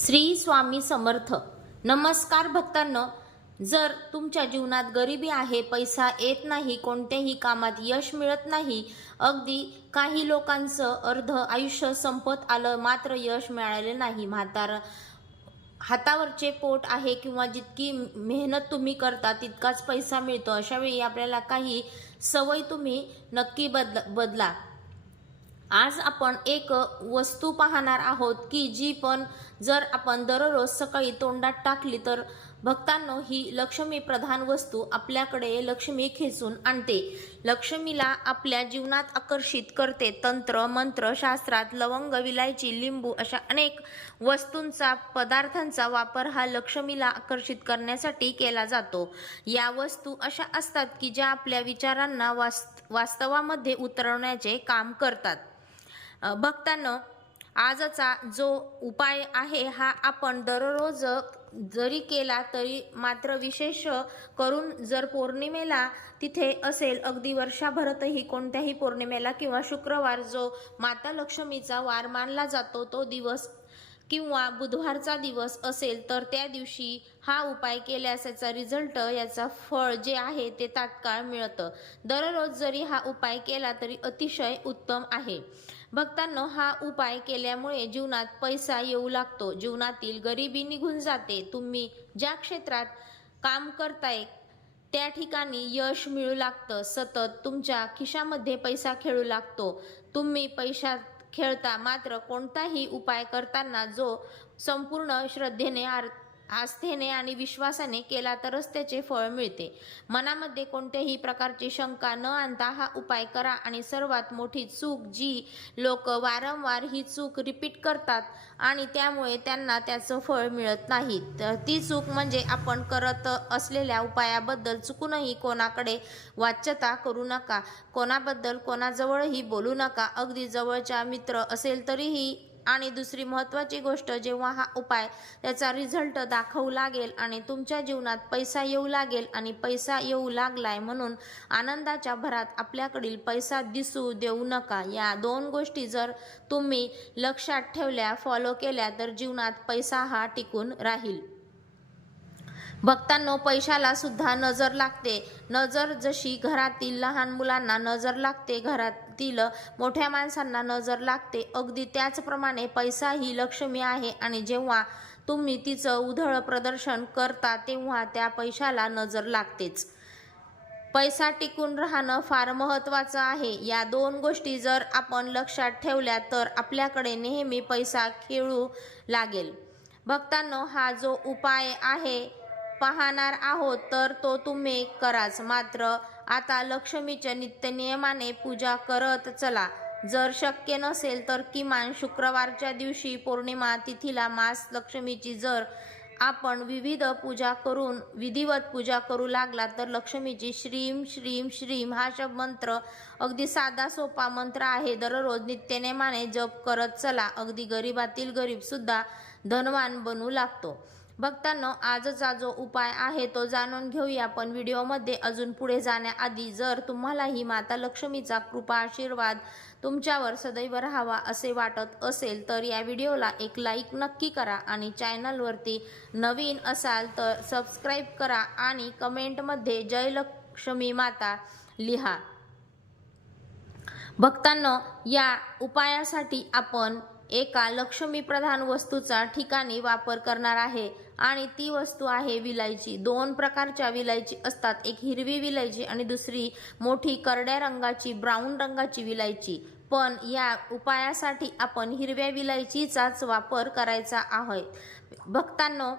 श्री स्वामी समर्थ. नमस्कार भक्तांनो, जर तुमच्या जीवनात गरिबी आहे, पैसा येत नाही, कोणत्याही कामात यश मिळत नाही, अगदी काही लोकांचं अर्ध आयुष्य संपत आलं मात्र यश मिळाले नाही, हातावरचे पोट आहे किंवा जितकी मेहनत तुम्ही करता तितकाच पैसा मिळतो, अशा वेळी आपल्याला काही सवय तुम्ही नक्की बदला. आज आपण एक वस्तू पाहणार आहोत की जी पण जर आपण दररोज सकाळी तोंडात टाकली तर भक्तांनो ही लक्ष्मी प्रधान वस्तू आपल्याकडे लक्ष्मी खेचून आणते, लक्ष्मीला आपल्या जीवनात आकर्षित करते. तंत्र मंत्र शास्त्रात लवंग, विलायची, लिंबू अशा अनेक वस्तूंचा पदार्थांचा वापर हा लक्ष्मीला आकर्षित करण्यासाठी केला जातो. या वस्तू अशा असतात की ज्या आपल्या विचारांना वास्तवामध्ये उतरवण्याचे काम करतात. भक्तांनो, आजचा जो उपाय आहे हा आपण दररोज जरी केला तरी मात्र विशेष करून जर पौर्णिमेला तिथे असेल, अगदी वर्षाभरातही कोणत्याही पौर्णिमेला किंवा शुक्रवार जो माता लक्ष्मीचा वार मानला जातो तो दिवस किंवा बुधवारचा दिवस असेल तर त्या दिवशी हा उपाय केल्यास याचा रिझल्ट, याचा फळ जे आहे ते तात्काळ मिळतं. दररोज जरी हा उपाय केला तरी अतिशय उत्तम आहे. भक्तांनो, हा उपाय केल्यामुळे जीवनात पैसा येऊ लागतो, जीवनातील गरिबी निघून जाते. तुम्ही ज्या क्षेत्रात काम करताय त्या ठिकाणी यश मिळू लागतं, सतत तुमच्या खिशामध्ये पैसा खेळू लागतो. तुम्ही पैशात खेळता मात्र कोणताही उपाय करताना जो संपूर्ण श्रद्धेने, आस्थेने आणि विश्वासाने केला तरच त्याचे फळ मिळते. मनामध्ये कोणत्याही प्रकारची शंका न आणता हा उपाय करा. आणि सर्वात मोठी चूक, जी लोक वारंवार ही चूक रिपीट करतात आणि त्यामुळे त्यांना त्याचं फळ मिळत नाही, तर ती चूक म्हणजे आपण करत असलेल्या उपायाबद्दल चुकूनही कोणाकडे वाच्यता करू नका, कोणाबद्दल कोणाजवळही बोलू नका, अगदी जवळचा मित्र असेल तरीही. आणि दुसरी महत्त्वाची गोष्ट, जेव्हा हा उपाय त्याचा रिझल्ट दाखवू लागेल आणि तुमच्या जीवनात पैसा येऊ लागेल आणि पैसा येऊ लागलाय म्हणून आनंदाच्या भरात आपल्याकडील पैसा दिसू देऊ नका. या दोन गोष्टी जर तुम्ही लक्षात ठेवल्या, फॉलो केल्या तर जीवनात पैसा हा टिकून राहील. भक्तांनो, पैशाला सुद्धा नजर लागते. नजर जशी घरातील लहान मुलांना नजर लागते, घरातील मोठ्या माणसांना नजर लागते, अगदी त्याचप्रमाणे पैसा ही लक्ष्मी आहे आणि जेव्हा तुम्ही तिचं उधळ प्रदर्शन करता तेव्हा त्या पैशाला नजर लागतेच. पैसा टिकून राहणं फार महत्त्वाचं आहे. या दोन गोष्टी जर आपण लक्षात ठेवल्या तर आपल्याकडे नेहमी पैसा खेळू लागेल. भक्तांनो, हा जो उपाय आहे पाहणार आहोत तर तो तुम्ही कराच, मात्र आता लक्ष्मीच्या नित्यनियमाने पूजा करत चला. जर शक्य नसेल तर किमान शुक्रवारच्या दिवशी पौर्णिमा तिथीला मास लक्ष्मीची जर आपण विधिवत पूजा करू लागला तर लक्ष्मीची श्रीम श्रीम श्रीम हा शब्द मंत्र, अगदी साधा सोपा मंत्र आहे, दररोज नित्यनेमाने जप करत चला. अगदी गरीबातील गरीब सुद्धा धनवान बनू लागतो. भक्तांनो, आजचा जो उपाय आहे तो जाणून घेऊया. पण व्हिडिओमध्ये अजून पुढे जाण्याआधी जर तुम्हालाही माता लक्ष्मीचा कृपा आशीर्वाद तुमच्यावर सदैव राहावा असे वाटत असेल तर या व्हिडिओला एक लाईक नक्की करा आणि चॅनलवरती नवीन असाल तर सबस्क्राईब करा आणि कमेंटमध्ये जय लक्ष्मी माता लिहा. भक्तांनो, या उपायासाठी आपण एका लक्ष्मी प्रधान वस्तूचा ठिकाणी वापर करणार आहे आणि ती वस्तू आहे विलायची. दोन प्रकारच्या विलायची असतात, एक हिरवी विलायची आणि दुसरी मोठी करड्या रंगाची, ब्राऊन रंगाची विलायची. पण या उपायासाठी आपण हिरव्या विलायचीचाच वापर करायचा आहे. भक्तांनो,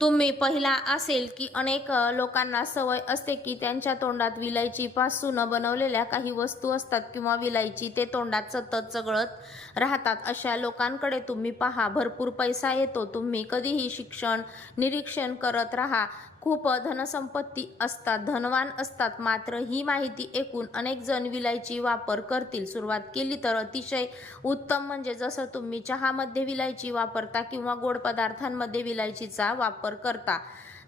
तुम्ही पाहिला असेल की अनेक लोकांना सवय असते की त्यांच्या तोंडात विलायचीपासून बनवलेल्या काही वस्तू असतात किंवा विलायची ते तोंडात सतत चघळत राहतात. अशा लोकांकडे तुम्ही पहा, भरपूर पैसा येतो, तुम्ही कधीही शिक्षण निरीक्षण करत राहा, खूप धनसंपत्ती असतात, धनवान असतात, मात्र ही माहिती ऐकून अनेक जण विलायची वापर करतील. सुरुवात केली तर अतिशय उत्तम, म्हणजे जसं तुम्ही चहामध्ये विलायची वापरता किंवा गोड पदार्थांमध्ये विलायचीचा वापर करता,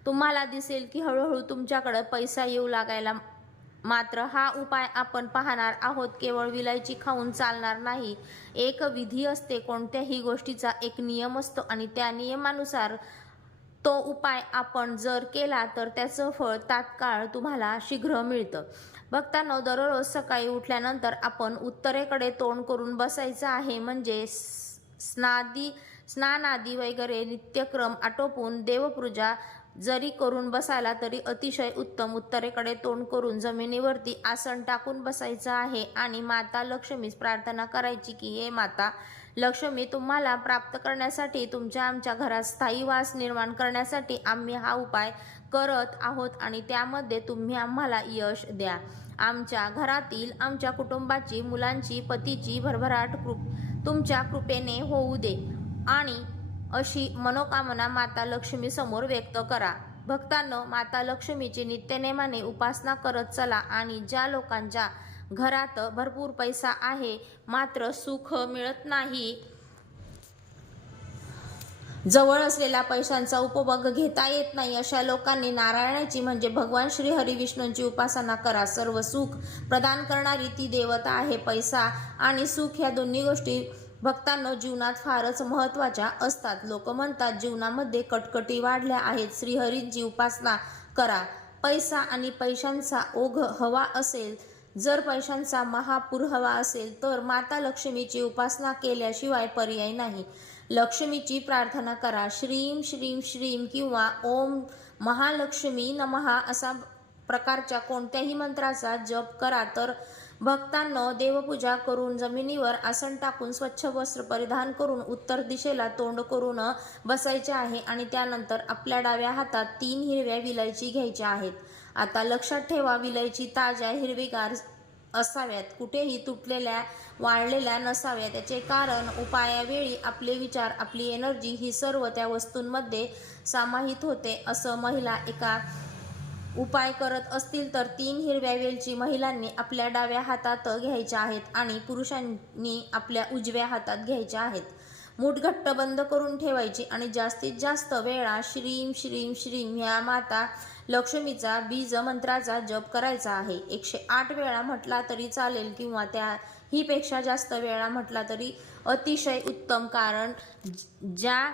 तुम्हाला दिसेल की हळूहळू तुमच्याकडे पैसा येऊ लागायला मात्र हा उपाय आपण पाहणार आहोत केवळ विलायची खाऊन चालणार नाही. एक विधी असते, कोणत्याही गोष्टीचा एक नियम असतो आणि त्या नियमानुसार तो उपाय आपण जर केला तर त्याचं फळ तात्काळ तुम्हाला शीघ्र मिळतं. भक्तांनो, दररोज सकाळी उठल्यानंतर आपण उत्तरेकडे तोंड करून बसायचं आहे. म्हणजे स्नानादी वगैरे नित्यक्रम आटोपून देवपूजा जरी करून बसायला तरी अतिशय उत्तम. उत्तरेकडे तोंड करून जमिनीवरती आसन टाकून बसायचं आहे आणि माता लक्ष्मीच प्रार्थना करायची की हे माता लक्ष्मी, तुम्हाला प्राप्त करण्यासाठी, तुमच्या आमच्या घरात स्थायी वास निर्माण करण्यासाठी आम्ही हा उपाय करत आहोत आणि त्यामध्ये तुम्ही आम्हाला यश द्या. आमच्या घरातील, आमच्या कुटुंबाची, मुलांची, पतीची भरभराट तुमच्या कृपेने होऊ दे आणि अशी मनोकामना माता लक्ष्मी समोर व्यक्त करा. भक्तांनो, माता लक्ष्मीची नित्यनेमाने उपासना करत चला आणि ज्या लोकांच्या घरात भरपूर पैसा आहे मात्र सुख मिळत नाही, जवळ असलेल्या पैशांचा उपभोग घेता येत नाही, अशा लोकांनी नारायणाची म्हणजे भगवान श्री हरी विष्णूंची उपासना करा. सर्व सुख प्रदान करणारी ती देवता आहे. पैसा आणि सुख ह्या दोन्ही गोष्टी भक्तांनो जीवनात फारच महत्त्वाच्या असतात. लोक म्हणतात जीवनामध्ये कटकटी वाढल्या आहेत, श्रीहरींची उपासना करा. पैसा आणि पैशांचा ओघ हवा असेल, जर पैशांचा महापूर हवा असेल तर माता लक्ष्मीची उपासना केल्याशिवाय पर्याय नाही. लक्ष्मीची प्रार्थना करा. श्रीम श्रीम श्रीम किंवा ओम महालक्ष्मी नमः असा प्रकारच्या कोणत्याही मंत्राचा जप करा. तर भक्तांनो, देवपूजा करून जमिनीवर आसन टाकून स्वच्छ वस्त्र परिधान करून उत्तर दिशेला तोंड करून बसायचे आहे आणि त्यानंतर आपल्या डाव्या हातात 3 हिरव्या विलायची घ्यायच्या आहेत. आता लक्षात ठेवा, विलायची ताज्या हिरवीगार असाव्यात, कुठेही तुटलेल्या वाळलेल्या नसाव्या. त्याचे कारण, उपायावेळी आपले विचार, आपली एनर्जी ही सर्व त्या वस्तूंमध्ये समाहित होते. असं महिला एका उपाय करत असतील तर 3 हिरव्या वेलची महिलांनी आपल्या डाव्या हातात घ्यायच्या आहेत आणि पुरुषांनी आपल्या उजव्या हातात घ्यायच्या आहेत. मूठ घट्ट बंद करून ठेवायची आणि जास्तीत जास्त वेळा श्रीम श्रीम श्रीम ह्या माता लक्ष्मीचा बीज मंत्राचा जप करायचा आहे. 108 वेळा म्हटला तरी चालेल किंवा त्याही पेक्षा जास्त वेळा म्हटला तरी अतिशय उत्तम. कारण ज्या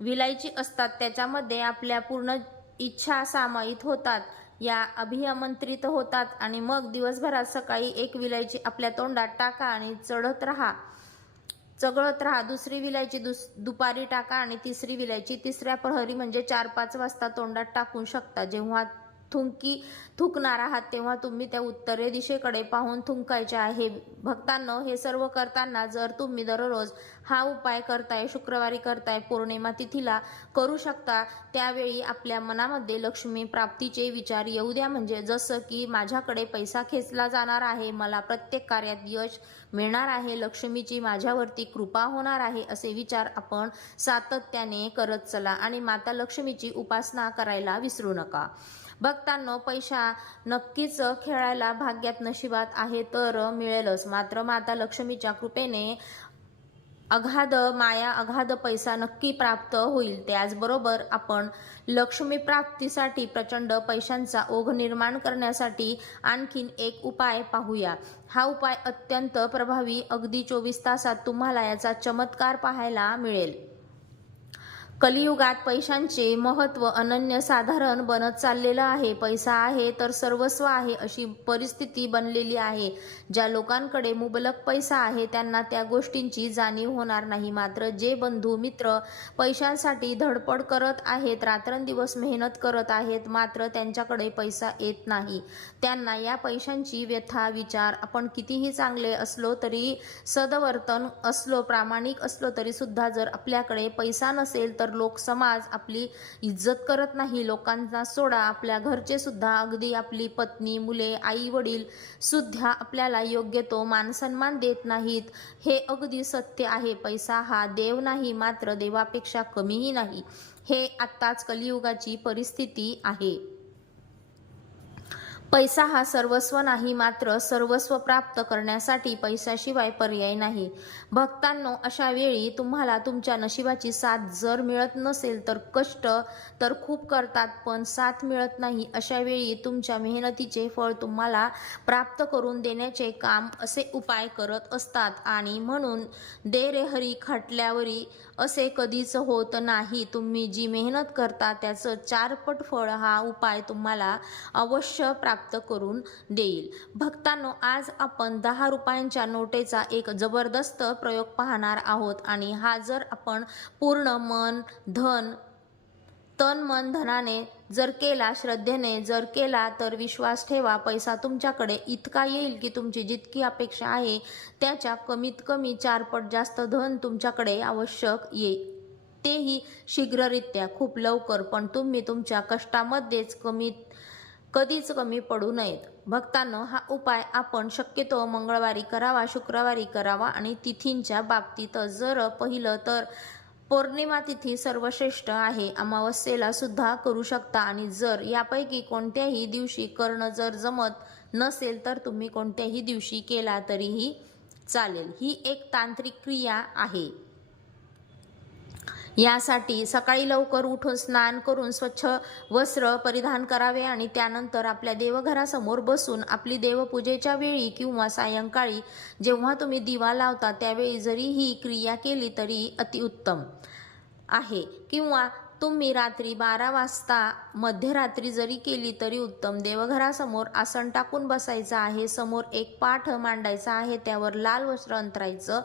विलायची असतात त्याच्यामध्ये आपल्या पूर्ण इच्छा सामायित होतात, या अभिमंत्रित होतात आणि मग दिवसभरात सकाळी 1 विलायची आपल्या तोंडात टाका आणि चघळत राहा. दुसरी विलायची दुपारी टाका आणि तिसरी विलायची तिसऱ्या प्रहरी म्हणजे 4-5 वाजता तोंडात टाकू शकता. जेव्हा थुंकणार आहात तेव्हा तुम्ही त्या उत्तरे दिशेकडे पाहून थुंकायचे आहे. भक्तांनो, हे सर्व करताना जर तुम्ही दररोज हा उपाय करताय, शुक्रवारी करताय, पौर्णिमा तिथीला करू शकता, त्यावेळी आपल्या मनामध्ये लक्ष्मी प्राप्तीचे विचार येऊ द्या. म्हणजे जसं की माझ्याकडे पैसा खेचला जाणार आहे, मला प्रत्येक कार्यात यश मिळणार आहे, लक्ष्मीची माझ्यावरती कृपा होणार आहे, असे विचार आपण सातत्याने करत चला आणि माता लक्ष्मीची उपासना करायला विसरू नका. भक्तांनो, पैसा नक्कीच खेळायला भाग्यात नशिबात आहे तर मिळेलच. मात्र माता लक्ष्मीच्या कृपेने अगाध माया, अगाध पैसा नक्की प्राप्त होईल. त्याचबरोबर आपण लक्ष्मी प्राप्तीसाठी, प्रचंड पैशांचा ओघ निर्माण करण्यासाठी आणखीन एक उपाय पाहूया. हा उपाय अत्यंत प्रभावी, अगदी 24 तासात तुम्हाला याचा चमत्कार पाहायला मिळेल. कलियुगात पैशांचे महत्त्व अनन्यसाधारण बनत चाललेलं आहे. पैसा आहे तर सर्वस्व आहे अशी परिस्थिती बनलेली आहे. ज्या लोकांकडे मुबलक पैसा आहे त्यांना त्या गोष्टींची जाणीव होणार नाही. मात्र जे बंधू मित्र पैशांसाठी धडपड करत आहेत, रात्रंदिवस मेहनत करत आहेत, मात्र त्यांच्याकडे पैसा येत नाही, त्यांना या पैशांची व्यथा, विचार, आपण कितीही चांगले असलो तरी, सदवर्तन असलो, प्रामाणिक असलो तरी सुद्धा जर आपल्याकडे पैसा नसेल तर लोक समाज आपली इज्जत करत नाही. लोकांना सोडा, आपल्या घरचे सुद्धा, अगदी आपली पत्नी, मुले, आई वडील सुद्धा आपल्याला योग्य तो मानसन्मान देत नाहीत. हे अगदी सत्य आहे. पैसा हा देव नाही, मात्र देवापेक्षा कमीही नाही. हे आत्ताच कलियुगाची परिस्थिती आहे. पैसा हा सर्वस्व नाही, मात्र सर्वस्व प्राप्त करण्यासाठी पैशाशिवाय पर्याय नाही. भक्तांनो, अशा वेळी तुम्हाला तुमच्या नशिबाची साथ जर मिळत नसेल तर कष्ट तर खूप करतात पण साथ मिळत नाही. अशा वेळी तुमच्या मेहनतीचे फळ तुम्हाला प्राप्त करून देण्याचे काम असे उपाय करत असतात. आणि म्हणून दे रे हरी खटल्यावरी असे कधीच होत नाही. तुम्ही जी मेहनत करता त्याचं 4 पट फळ हा उपाय तुम्हाला अवश्य प्राप्त करून देईल. भक्तांनो, आज आपण 10 रुपयांच्या नोटेचा एक जबरदस्त प्रयोग पाहणार आहोत. आणि हा जर आपण पूर्ण मन धन तन मन धनाने जर केला, श्रद्धेने जर केला, तर विश्वास ठेवा, पैसा तुमच्याकडे इतका येईल की तुमची जितकी अपेक्षा आहे त्याच्या कमीत कमी 4 पट जास्त धन तुमच्याकडे आवश्यक येईल. तेही शीघ्ररित्या, खूप लवकर. पण तुम्ही तुमच्या कष्टामध्येच कधीच कमी पडू नयेत. भक्तांनो, हा उपाय आपण शक्यतो मंगळवारी करावा, शुक्रवारी करावा. आणि तिथींच्या बाबतीत जर पाहिलं तर पौर्णिमा तिथी सर्वश्रेष्ठ आहे. अमावस्येला सुद्धा करू शकता. आणि जर यापैकी कोणत्याही दिवशी करणं जर जमत नसेल तर तुम्ही कोणत्याही दिवशी केला तरीही चालेल. ही एक तांत्रिक क्रिया आहे. यासाठी सकाळी लवकर उठून स्नान करून स्वच्छ वस्त्र परिधान करावे आणि त्यानंतर आपल्या देवघरासमोर बसून आपली देवपूजेच्या वेळी किंवा सायंकाळी जेव्हा तुम्ही दिवा लावता त्यावेळी जरी ही क्रिया केली तरी अतिउत्तम आहे. किंवा तुम्ही रात्री 12 वाजता मध्यरात्री जरी केली तरी उत्तम. देवघरासमोर आसन टाकून बसायचं आहे. समोर एक पाठ मांडायचा आहे. त्यावर लाल वस्त्र अंतरायचं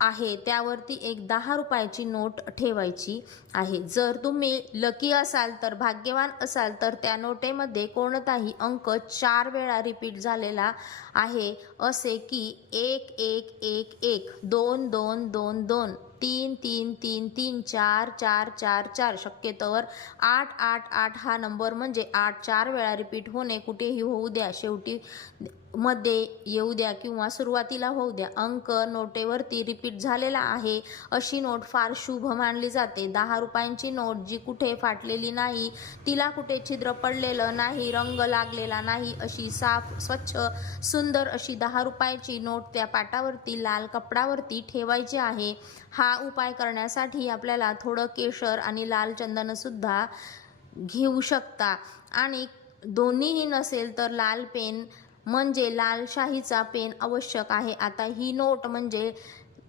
आहे. त्यावरती एक 10 रुपयाची नोट ठेवायची आहे. जर तुम्ही लकी असाल तर, भाग्यवान असाल तर त्या नोटेमध्ये कोणताही अंक 4 वेळा रिपीट झालेला आहे. असे की 1 1 1 1 2 2 2 2 3 3 3 3 4 4 4 4. शक्यतोवर 8 8 8 हा नंबर म्हणजे 8 4 वेळा रिपीट होणे कुठेही होऊ द्या, शेवटी मध्ये येऊ द्या किंवा सुरुवातीला होऊ द्या, अंक नोटेवरती रिपीट झालेला आहे अशी नोट फार शुभ मानली जाते. 10 रुपयांची नोट जी कुठे फाटलेली नाही, तिला कुठे छिद्र पडलेलं नाही, रंग लागलेला नाही, अशी साफ स्वच्छ सुंदर अशी 10 रुपयाची नोट त्या पाटावरती लाल कपडावरती ठेवायची आहे. हा उपाय करण्यासाठी आपल्याला थोडं केशर आणि लाल चंदन सुद्धा घेऊ शकता. आणि दोन्हीही नसेल तर लाल पेन म्हणजे लाल शाहीचा पेन आवश्यक आहे. आता ही नोट म्हणजे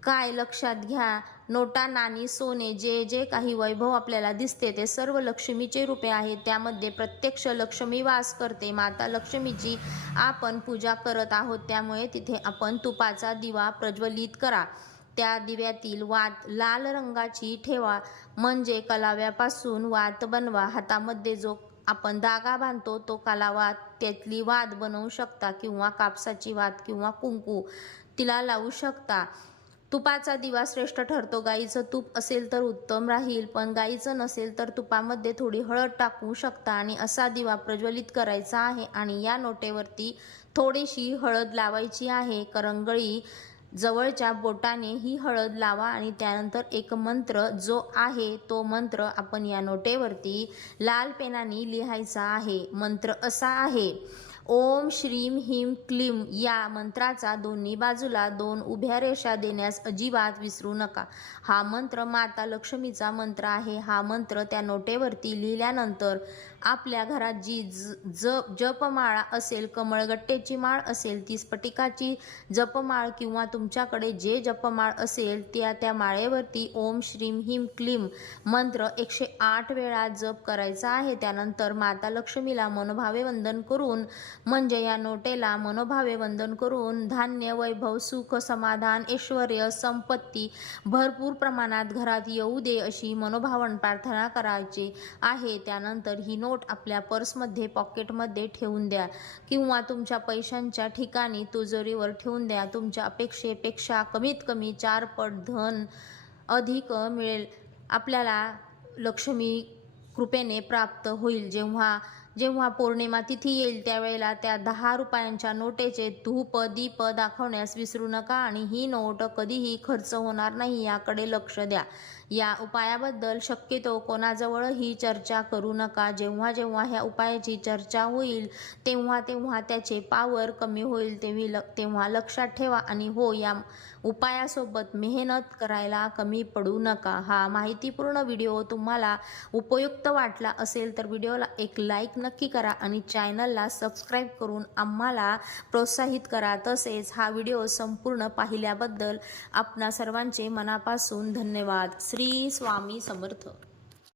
काय लक्षात घ्या, नोटा, नाणी, सोने, जे जे काही वैभव आपल्याला दिसते ते सर्व लक्ष्मीचे रूपे आहेत. त्यामध्ये प्रत्यक्ष लक्ष्मी वास करते. माता लक्ष्मीची आपण पूजा करत आहोत. त्यामुळे तिथे आपण तुपाचा दिवा प्रज्वलित करा. त्या दिव्यातील वात लाल रंगाची ठेवा, म्हणजे कलाव्यापासून वात बनवा. हातामध्ये जो आपण धागा बांधतो तो कालावात, त्यातली वात बनवू शकता किंवा कापसाची वात किंवा कुंकू तिला लावू शकता. तुपाचा दिवा श्रेष्ठ ठरतो. गाईचं तूप असेल तर उत्तम राहील, पण गाईचं नसेल तर तुपामध्ये थोडी हळद टाकू शकता आणि असा दिवा प्रज्वलित करायचा आहे. आणि या नोटेवरती थोडीशी हळद लावायची आहे. करंगळी जवळच्या बोटाने ही हळद लावा आणि त्यानंतर एक मंत्र जो आहे तो मंत्र आपण या नोटेवरती लाल पेनाने लिहायचा आहे. मंत्र असा आहे: ओम श्रीम ह्रीम क्लीम. या मंत्राचा दोन्ही बाजूला 2 उभ्या रेषा देण्यास अजिबात विसरू नका. हा मंत्र माता लक्ष्मीचा मंत्र आहे. हा मंत्र त्या नोटेवरती लिहिल्यानंतर आपल्या घरात जी जपमाळा असेल, कमळगट्टेची माळ असेल, ती स्फटिकाची जपमाळ किंवा तुमच्याकडे जे जपमाळ असेल त्या माळेवरती ओम श्रीम ह्रीम क्लीम मंत्र 108 वेळा जप करायचा आहे. त्यानंतर माता लक्ष्मीला मनोभावे वंदन करून, म्हणजे या नोटेला मनोभावे वंदन करून धान्य, वैभव, सुख, समाधान, ऐश्वर्य, संपत्ती भरपूर प्रमाणात घरात येऊ दे अशी मनोभावन प्रार्थना करायची आहे. त्यानंतर ही नोट आपल्या पर्समध्ये, पॉकेटमध्ये ठेवून द्या किंवा तुमच्या पैशांच्या ठिकाणी तिजोरीवर ठेवून द्या. तुमच्या अपेक्षेपेक्षा कमीत कमी 4 पट धन अधिक मिळेल. आपल्याला लक्ष्मी कृपेने प्राप्त होईल. जेव्हा पौर्णिमा तिथी येईल त्यावेळेला त्या 10 रुपयांच्या नोटेचे धूप दीप दाखवण्यास विसरू नका. आणि ही नोट कधीही खर्च होणार नाही याकडे लक्ष द्या. या उपायाबद्दल शक्यतो कोणाजवळही चर्चा करू नका. जेव्हा जेव्हा ह्या उपायाची चर्चा होईल तेव्हा तेव्हा त्याचे पावर कमी होईल. तेव्हा लक्षात ठेवा. आणि हो, या उपायासोबत मेहनत करायला कमी पडू नका. हा माहितीपूर्ण व्हिडिओ तुम्हाला उपयुक्त वाटला असेल तर व्हिडिओला एक लाईक नक्की करा आणि चॅनलला सबस्क्राईब करून आम्हाला प्रोत्साहित करा. तसेच हा व्हिडिओ संपूर्ण पाहिल्याबद्दल आपणा सर्वांचे मनापासून धन्यवाद. श्री स्वामी समर्थ.